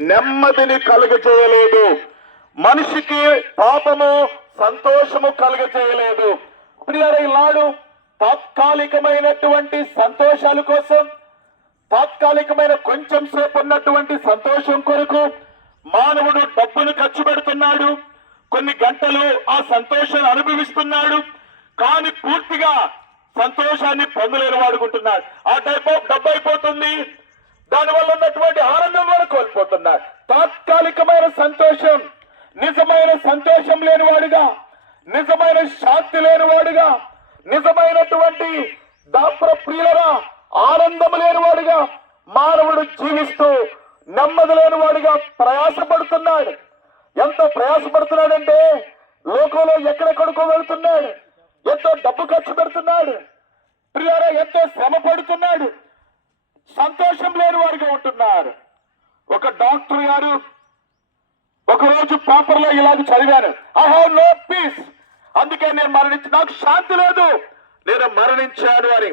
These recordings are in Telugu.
నెమ్మదిని కలుగజేయలేదు మనిషికి పాపము సంతోషము కలుగ చేయలేదు. ఈనాడు తాత్కాలికమైనటువంటి సంతోషాల కోసం తాత్కాలికమైన కొంచెం సేపు ఉన్నటువంటి సంతోషం కొరకు మానవుడు డబ్బును ఖర్చు పెడుతున్నాడు. కొన్ని గంటలు ఆ సంతోషాన్ని అనుభవిస్తున్నాడు. కానీ పూర్తిగా సంతోషాన్ని పొందలేని వాడుకుంటున్నాడు ఆ డబ్బు డబ్బు అయిపోతుంది. దానివల్ల ఉన్నటువంటి ఆనందం కూడా కోల్పోతున్నారు. తాత్కాలికమైన సంతోషం నిజమైన సంతోషం లేనివాడుగా నిజమైన శాంతి లేనివాడుగా నిజమైనటువంటి దాప్ర ప్రియులరా ఆనందం లేనివాడుగా మానవుడు జీవిస్తూ నెమ్మది లేనివాడుగా ప్రయాసపడుతున్నాడు. ఎంత ప్రయాసపడుతున్నాడంటే లోకంలో ఎక్కడెక్కడికో వెళుతున్నాడు ఎంతో డబ్బు ఖర్చు పెడుతున్నాడు. ప్రియారా ఎంతో శ్రమ పడుతున్నాడు. సంతోషం లేని వారిగా ఉంటున్నారు. ఒక డాక్టర్ గారు ఒకరోజు పేపర్లో ఇలాగ చదివాను ఐ హావ్ నో పీస్. అందుకే నేను మరణించి నాకు శాంతి లేదు. నేను మరణించాను అని.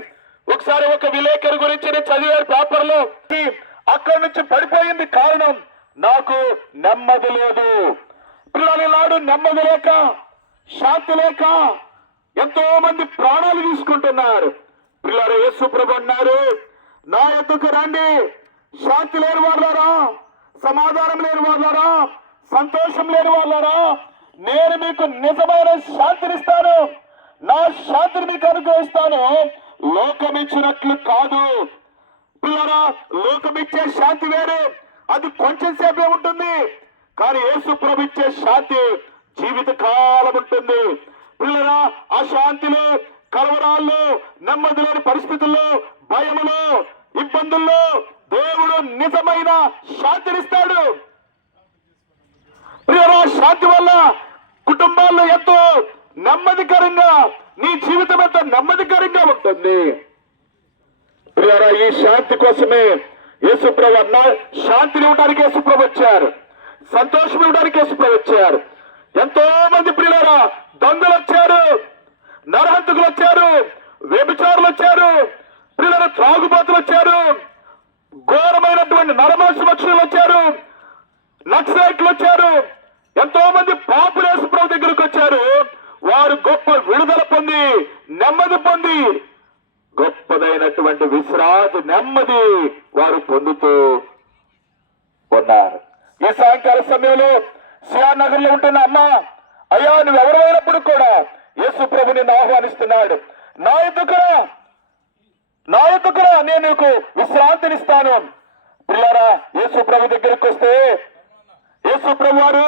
ఒకసారి ఒక విలేకరు గురించి నేను చదివాను పేపర్లో. అక్కడి నుంచి పడిపోయింది కారణం నాకు నెమ్మది లేదు. పిల్లలు నాడు నెమ్మది లేక శాంతి లేక ఎంతో మంది ప్రాణాలు తీసుకుంటున్నారు. పిల్లలు యేసు ప్రభు అన్నారు. నా ఎద్దుకు రండి. శాంతి లేని వాళ్ళారా సమాధానం లేని వాళ్ళారా సంతోషం లేని వాళ్ళారా నేను మీకు నిజమైన శాంతినిస్తాను. నా శాంతిని మీకు అనుగ్రహిస్తాను. లోకమిచ్చినట్లు కాదు. పిల్లరా లోకమిచ్చే శాంతి వేరు. అది కొంచెం సేపే ఉంటుంది. కానీ యేసు ప్రభు ఇచ్చే శాంతి జీవిత కాలం ఉంటుంది. పిల్లరా ఆ శాంతిలో కలవరాల్లో నెమ్మది లేని పరిస్థితుల్లో భయములో ఇబ్బందుల్లో దేవుడు నిజమైన శాంతినిస్తాడు ప్రియరా శాంతి వల్ల కుటుంబాల్లో ఎంతో నెమ్మదికరంగా నీ జీవితం అంతా నెమ్మదికరంగా ఉంటుంది. ఈ శాంతి కోసమే యేసుప్రభు అన్న శాంతిని ఇవ్వడానికి యేసుప్రభు వచ్చారు. సంతోషం ఇవ్వడానికి యేసుప్రభు వచ్చారు. ఎంతో మంది ప్రియులరా దొంగలు వచ్చారు నరహంతకులు వచ్చారు వ్యభిచారులు వచ్చారు ప్రియుల త్రాగుబోతులు వచ్చారు ఘోరమైనటువంటి నరమాసు పక్షులు వచ్చారు నక్సలైట్లు వచ్చారు ఎంతో మంది పాపులేసు ప్రభు దగ్గరకు వచ్చారు. వారు గొప్ప విడుదల పొంది నెమ్మది పొంది గొప్పదైనటువంటి విశ్రాంతి నెమ్మది వారు పొందుతూ ఉన్నారు. ఈ సాయంకాల సమయంలో సిఆర్ నగర్లో ఉంటున్న అమ్మ అయ్యా నువ్వు ఎవరైనప్పుడు కూడా యేసు ప్రభు నిన్ను ఆహ్వానిస్తున్నాడు. నాయకుడా ఎదుకురా నేను నీకు విశ్రాంతినిస్తాను. పిల్లరా యేసు ప్రభు దగ్గరికి వస్తే యేసు ప్రభు వారు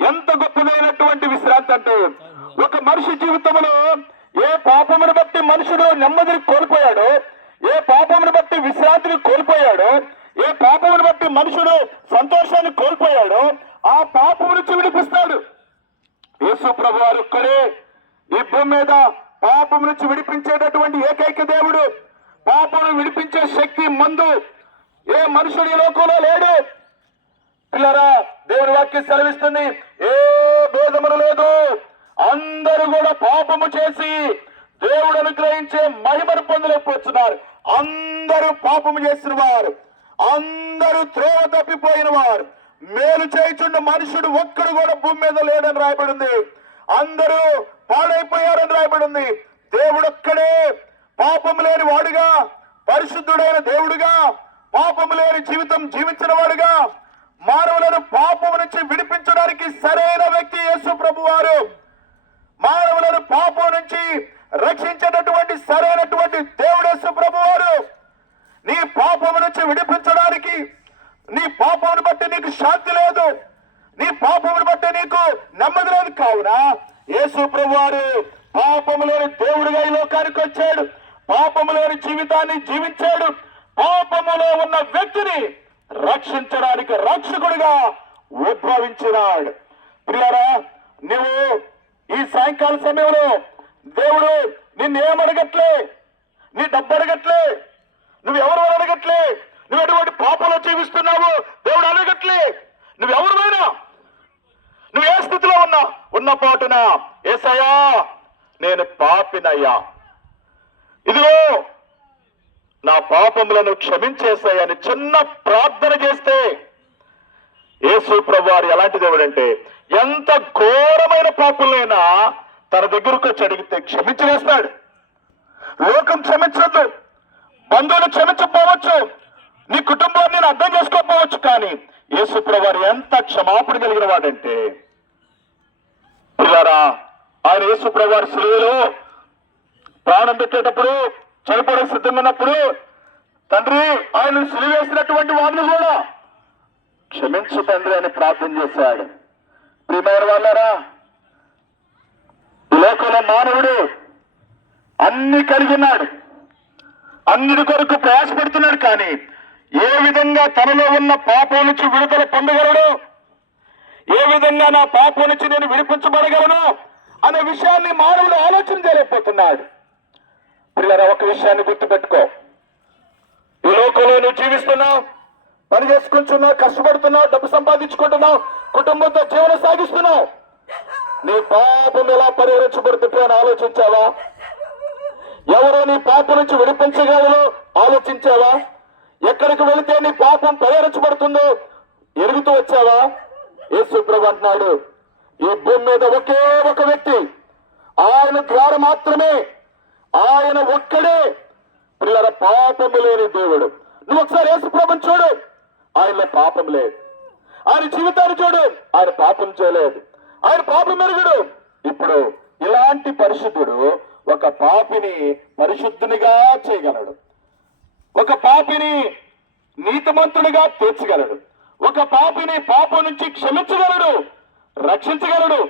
ఎంత గొప్పదైనటువంటి విశ్రాంతి అంటే ఒక మనిషి జీవితంలో ఏ పాపమును బట్టి మనుషుడు నెమ్మదిని కోల్పోయాడు ఏ పాపమును బట్టి విశ్రాంతిని కోల్పోయాడు ఏ పాపమును బట్టి మనుషుడు సంతోషాన్ని కోల్పోయాడు ఆ పాపము నుంచి విడిపిస్తాడు. యేసు ప్రభు వారు ఒక్కడే ఈ భూమి మీద పాపం నుంచి విడిపించేటటువంటి ఏకైక దేవుడు. పాపను విడిపించే శక్తి మందు ఏ మనుషుడు ఈ లోకంలో లేడు. పిల్లరా దేవుడి వాక్యం సెలవిస్తుంది. ఏ భేదములు లేదు. అందరూ కూడా పాపము చేసి దేవుడు అనుగ్రహించే మహిమను పొందలేకపోతున్నారు అందరూ పాపము చేసిన వారు. అందరూ త్రోవ తప్పిపోయిన వారు. మేలు చేయుచుండ మనుషుడు ఒక్కడు కూడా భూమి మీద లేడని రాయబడింది. అందరూ పాడైపోయారని రాయబడింది. దేవుడు ఒక్కడే పాపము లేని వాడుగా పరిశుద్ధుడైన దేవుడుగా పాపము లేని జీవితం జీవించిన వాడుగా మానవులను పాపము నుంచి విడిపించడానికి సరైన వ్యక్తి యేసు ప్రభు వారు. మానవులను పాపం నుంచి రక్షించేటటువంటి సరైనటువంటి దేవుడేసు ప్రభు వారు. నీ పాపము నుంచి విడిపించడానికి నీ పాపమును బట్టి నీకు శాంతి లేదు నీ పాపమును బట్టి నీకు నెమ్మది లేదు కావున యేసు ప్రభు వారు పాపములోని దేవుడిగా ఈ లోకానికి వచ్చాడు పాపములోని జీవితాన్ని జీవించాడు పాపములో ఉన్న వ్యక్తిని రక్షించడానికి రక్షకుడిగా ఉద్భవించినాడు ప్రియారా నువ్వు ఈ సాయంకాల సమయంలో దేవుడు నిన్నేమడగట్లే నీ డబ్బు అడగట్లే? నువ్వెవరు అడగట్లే? నువ్వు ఎటువంటి పాపంలో జీవిస్తున్నావు? దేవుడు అడగట్లే. నువ్వెవరివైనా? నువ్వు ఏ స్థితిలో ఉన్నా ఉన్న పాటున ఏసయ్యా నేను పాపినయ్యా. ఇదిగో నా పాపములను క్షమించేసాయని చిన్న ప్రార్థన చేస్తే యేసు ప్రభు వారు ఎలాంటి దేవుడంటే ఎంత ఘోరమైన పాపులైనా తన దగ్గరకు వచ్చి అడిగితే క్షమించి వేస్తాడు లోకం క్షమించద్దు బంధువులు క్షమించకపోవచ్చు. నీ కుటుంబాన్ని నేను అర్థం చేసుకోకపోవచ్చు. కానీ యేసుప్రవారు ఎంత క్షమాపణ కలిగిన వాడంటే పిల్లరా ఆయన యేసు ప్రభు ప్రాణం పెట్టేటప్పుడు చనిపోవడం సిద్ధమైనప్పుడు తండ్రి ఆయన సిలువేసినటువంటి వారిని కూడా క్షమించు తండ్రి అని ప్రార్థన చేశాడు. ప్రియమైన వాళ్ళారా లోకంలో మానవుడు అన్ని కలిగినాడు అన్నిటి కొరకు ప్రయాసపడుతున్నాడు కానీ ఏ విధంగా తనలో ఉన్న పాపం నుంచి విడుదల పొందగలడు? ఏ విధంగా నా పాపం నుంచి నేను విడిపించబడగలను? అనే విషయాన్ని మానవుడు ఆలోచన చేయలేకపోతున్నాడు. పిల్లరా ఒక విషయాన్ని గుర్తుపెట్టుకో. ఈ లోకంలో నువ్వు జీవిస్తున్నావు పని చేసుకుంటున్నావు కష్టపడుతున్నావు డబ్బు సంపాదించుకుంటున్నావు కుటుంబంతో జీవనం సాగిస్తున్నావు. నీ పాపం ఎలా పరిహరించబడుతుంటే అని ఆలోచించావా? ఎవరో నీ పాపం నుంచి విడిపించగలరు ఆలోచించావా? ఎక్కడికి వెళితే నీ పాపం పరిహరించబడుతుందో ఎరుగుతూ వచ్చావా? యేసు ప్రభు అంటున్నాడు ఈ భూమి మీద ఒకే ఒక వ్యక్తి ఆయన ద్వారా మాత్రమే ఆయన ఒక్కడే పిల్లల పాపం లేని దేవుడు. నువ్వు ఒకసారి యేసు ప్రభుని చూడు ఆయనలో పాపం లేదు. ఆయన జీవితాన్ని చూడు ఆయన పాపం చేయలేదు. ఆయన పాపం మెరుగుడు. ఇప్పుడు ఇలాంటి పరిశుద్ధుడు ఒక పాపిని పరిశుద్ధునిగా చేయగలడు. ఒక పాపిని నీతిమంతుడిగా తీర్చగలడు. ఒక పాపిని పాపం నుంచి క్షమించగలడు రక్షించగలడు.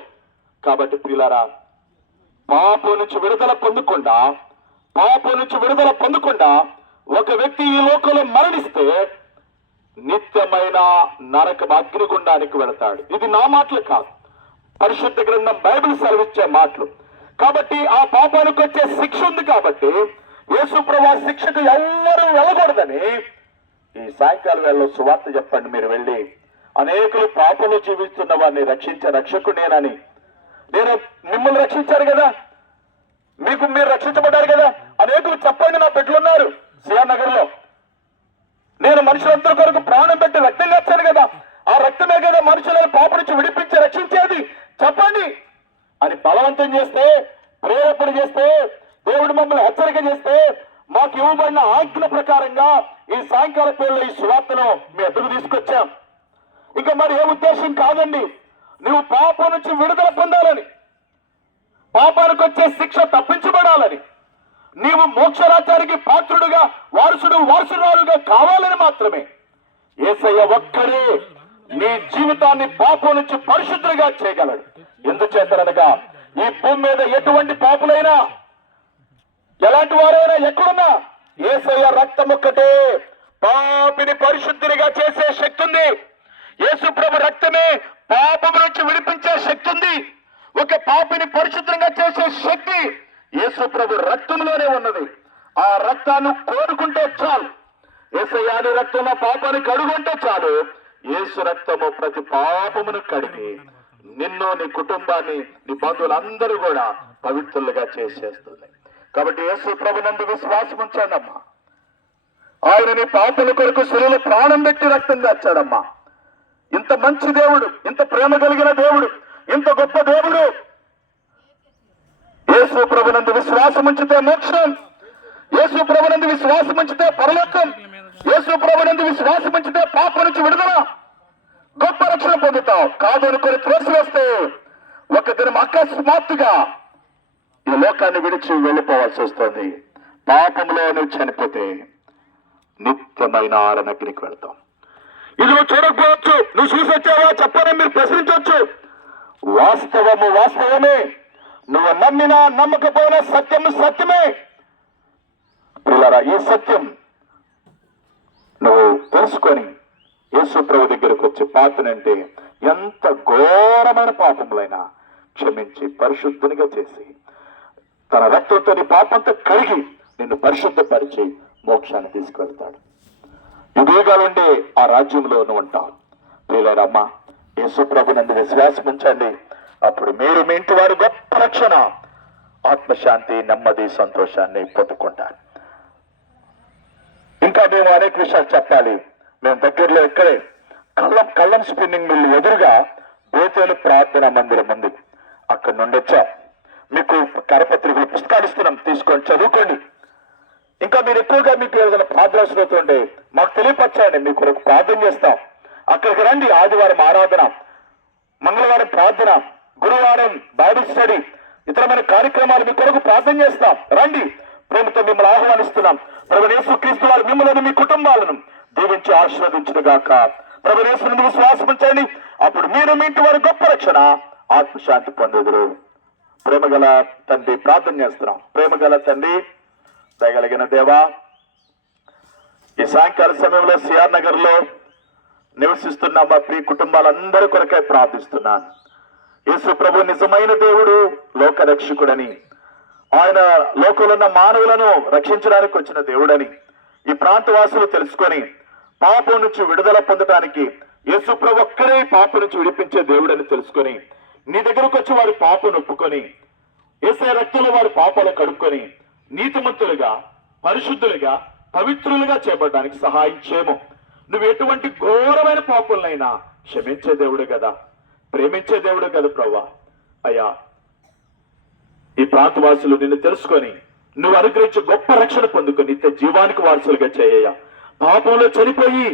కాబట్టి ప్రియులారా పాపం నుంచి విడుదల పొందకుండా పాపం నుంచి విడుదల పొందకుండా ఒక వ్యక్తి ఈ లోకంలో మరణిస్తే నిత్యమైన నరక అగ్నిగుండానికి వెళతాడు. ఇది నా మాటలు కాదు. పరిశుద్ధ గ్రంథం బైబిల్ సెలవిచ్చే మాటలు. కాబట్టి ఆ పాపానికి వచ్చే శిక్ష ఉంది కాబట్టి యేసుప్రభా శిక్షకు ఎవ్వరూ వెళ్ళకూడదని ఈ సాయంకాలం వేళలో సువార్త చెప్పండి మీరు వెళ్ళి. అనేకులు పాపలు జీవిస్తున్న వారిని రక్షించే రక్షకుడేనని నేను మిమ్మల్ని రక్షించారు కదా. మీకు మీరు రక్షించబడ్డారు కదా. అనేకులు చెప్పండి నా బిడ్డలున్నారు నగర్లో నేను మనుషులందరి కొరకు ప్రాణం పెట్టి రక్తం వచ్చాను కదా. ఆ రక్తమే కదా మనుషులను పాప నుంచి విడిపించి రక్షించేది. చెప్పండి. అని బలవంతం చేస్తే ప్రేరేపణ చేస్తే దేవుడు మమ్మల్ని హెచ్చరిక చేస్తే మాకు ఇవ్వబడిన ఆజ్ఞల ప్రకారంగా ఈ సాయంకాల పేర్లో ఈ సువార్తను మీ ఎదురు తీసుకొచ్చాం. ఇంకా మరి ఏ ఉద్దేశం కాదండి. నువ్వు పాపం నుంచి విడుదల పొందాలని పాపానికి వచ్చే శిక్ష తప్పించబడాలని నీవు మోక్షరాచారికి పాత్రుడుగా వారసుడు వారసురాలుగా కావాలని మాత్రమే. ఏసయ్య ఒక్కడే నీ జీవితాన్ని పాపం నుంచి పరిశుద్ధులుగా చేయగలడు. ఎందుచేతనగా ఈ భూమి మీద ఎటువంటి పాపులైనా ఎలాంటి వారైనా ఎక్కడున్నా ఏసయ్య రక్తం ఒక్కటే పాపిని పరిశుద్ధినిగా చేసే శక్తి ఉంది యేసుప్రభు రక్తమే పాపం నుంచి విడిపించే శక్తి ఉంది ఒక పాపిని పరిశుద్ధంగా చేసే శక్తి యేసుప్రభు రక్తంలోనే ఉన్నది. ఆ రక్తాన్ని కోరుకుంటే చాలు. ఏసయ్యాని రక్తంలో పాపాన్ని కడుగుంటే చాలు. యేసు రక్తము ప్రతి పాపమును కడిగి నిన్ను నీ కుటుంబాన్ని నీ బంధువులందరూ కూడా పవిత్రులుగా చేసేస్తుంది. కాబట్టి యేసు ప్రభునందు విశ్వాసం ఉంచాడమ్మా. ఆయన నీ పాపల కొరకు శరీర ప్రాణం పెట్టి రక్తం దాచాడమ్మా ఇంత మంచి దేవుడు ఇంత ప్రేమ కలిగిన దేవుడు ఇంత గొప్ప దేవుడు. యేసు ప్రభునందు విశ్వాసం ఉంచితే మోక్షం. యేసు ప్రభునందు విశ్వాసం ఉంచితే పరలోకం. యేసు ప్రభునందు విశ్వాసం ఉంచితే పాప నుంచి విడుదల. గొప్ప రక్షణ పొందుతాం. కాదు అనుకుని త్రోసివేస్తే ఒక దినం అకస్మాత్తుగా ఈ లోకాన్ని విడిచి వెళ్ళిపోవాల్సి వస్తుంది. పాపంలో నువ్వు చనిపోతే నిత్యమైన ఆరణగ్నికి వెళ్తాం. ఇది నువ్వు చూడకపోవచ్చు నువ్వు చూసి వచ్చావా చెప్పాలని మీరు ప్రశ్నించవచ్చు. వాస్తవము వాస్తవమే. నువ్వు నమ్మినా నమ్మకపోయినా సత్యము సత్యమే. పిల్లరా ఈ సత్యం నువ్వు తెలుసుకొని యేసుప్రభు దగ్గరకు వచ్చి పాపనంటే ఎంత ఘోరమైన పాపములైనా క్షమించి పరిశుద్ధునిగా చేసి తన రక్తంతో నీ పాపంతో కడిగి నిన్ను పరిశుద్ధపరిచి మోక్షాన్ని తీసుకువెళ్తాడు. యుగయుగాలుండే ఆ రాజ్యంలో నువ్వు ఉంటావు. ప్రియులారమ్మ యేసు నందు విశ్వాసం ఉంచండి. అప్పుడు మీరు మీ ఇంటి వారి గొప్ప రక్షణ ఆత్మశాంతి నెమ్మది సంతోషాన్ని పొందుకుంటారు. ఇంకా మేము అనేక విషయాలు చెప్పాలి. మేము దగ్గరలో ఇక్కడే కళ్ళం కళ్ళం స్పిన్నింగ్ మిల్ ఎదురుగా బేతేలు ప్రార్థన మందిరం ఉంది. అక్కడి నుండి వచ్చా. మీకు కరపత్రికలు పుస్తకాలు ఇస్తున్నాం. తీసుకొని చదువుకోండి. ఇంకా మీరు ఎక్కువగా మీకు ఏదైనా ప్రార్థన అవసరం మాకు తెలియపరచండి. మీ కొరకు ప్రార్థన చేస్తాం. అక్కడికి రండి. ఆదివారం ఆరాధన మంగళవారం ప్రార్థన గురువారం బైబిల్ స్టడీ ఇతరమైన కార్యక్రమాలు మీ కొరకు ప్రార్థన చేస్తాం. రండి. ప్రేమతో మిమ్మల్ని ఆహ్వానిస్తున్నాం. ప్రభు యేసుక్రీస్తు వారు మిమ్మల్ని మీ కుటుంబాలను దీవించి ఆశీర్వదించిన గాక ప్రభు విశ్వాసం ఉంచండి అప్పుడు మీరు మీ ఇంటి వారి గొప్ప రక్షణ ఆత్మశాంతి పొందదురు. ప్రేమగల తండ్రి ప్రార్థన చేస్తున్నాం. ప్రేమగల తండ్రి దయగలిగిన దేవా ఈ సాయంకాల సమయంలో సిఆర్ నగర్లో నివసిస్తున్న మా ప్రియ కుటుంబాలందరి కొరకై ప్రార్థిస్తున్నాను. యేసు ప్రభు నిజమైన దేవుడు లోక రక్షకుడని ఆయన లోకంలో ఉన్న మానవులను రక్షించడానికి వచ్చిన దేవుడని. ఈ ప్రాంతవాసులు తెలుసుకొని పాపం నుంచి విడుదల పొందడానికి యేసు ప్రభు ఒక్కడే పాపం నుంచి విడిపించే దేవుడని తెలుసుకొని నీ దగ్గరకు వచ్చి వారి పాపను ఒప్పుకొని ఏసే రక్తంలో వారి పాపాలు కడుక్కొని నీతిమంతులుగా పరిశుద్ధులుగా పవిత్రులుగా చేపట్టడానికి సహాయం చేయము. నువ్వు ఎటువంటి ఘోరమైన పాపులనైనా క్షమించే దేవుడు కదా. ప్రేమించే దేవుడు కదా ప్రవ్వా. అయ్యా ఈ ప్రాంతవాసులు నిన్ను తెలుసుకొని నువ్వు అనుగ్రహించే గొప్ప రక్షణ పొందుకొని నిత్య జీవానికి వారసులుగా చేయ పాపంలో చనిపోయి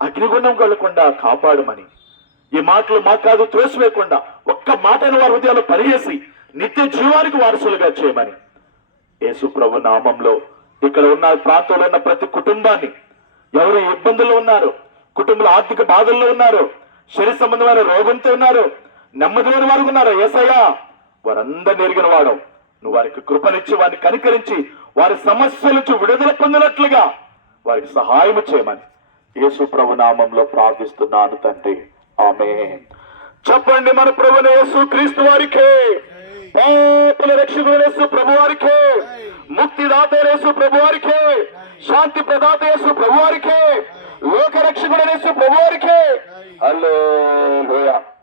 అగ్నిగుండం కలగకుండా కాపాడమని. ఈ మాటలు మా కాదు త్రోసివేయకుండా ఒక్క మాటైన వారి హృదయాలు పనిచేసి నిత్య జీవానికి వారసులుగా చేయమని. యేసు ప్రభు నామంలో ఇక్కడ ఉన్న ప్రాంతంలో ఉన్న ప్రతి కుటుంబాన్ని ఎవరు ఇబ్బందుల్లో ఉన్నారు కుటుంబంలో ఆర్థిక బాధల్లో ఉన్నారు శరీర సంబంధమైన రోగంతో ఉన్నారు నెమ్మది లేని వారు ఉన్నారు ఏసయ్యా వారందరిని ఎరిగిన వాడు నువ్వు వారికి కృపనిచ్చి వారిని కనికరించి వారి సమస్యల నుంచి విడుదల పొందినట్లుగా వారికి సహాయం చేయమని యేసు ప్రభు నామంలో ప్రార్థిస్తున్నాను తండ్రి. ఆమె చెప్పండి మన ప్రభుని యేసు క్రీస్తు వారికే. పాపుల రక్షకుడేసు ప్రభు వారికే. ముక్తిదాత యేసు ప్రభు వారికే. శాంతి ప్రదాత యేసు ప్రభు వారికే. లోక రక్షకుడనేసు ప్రభు వారికే. హలో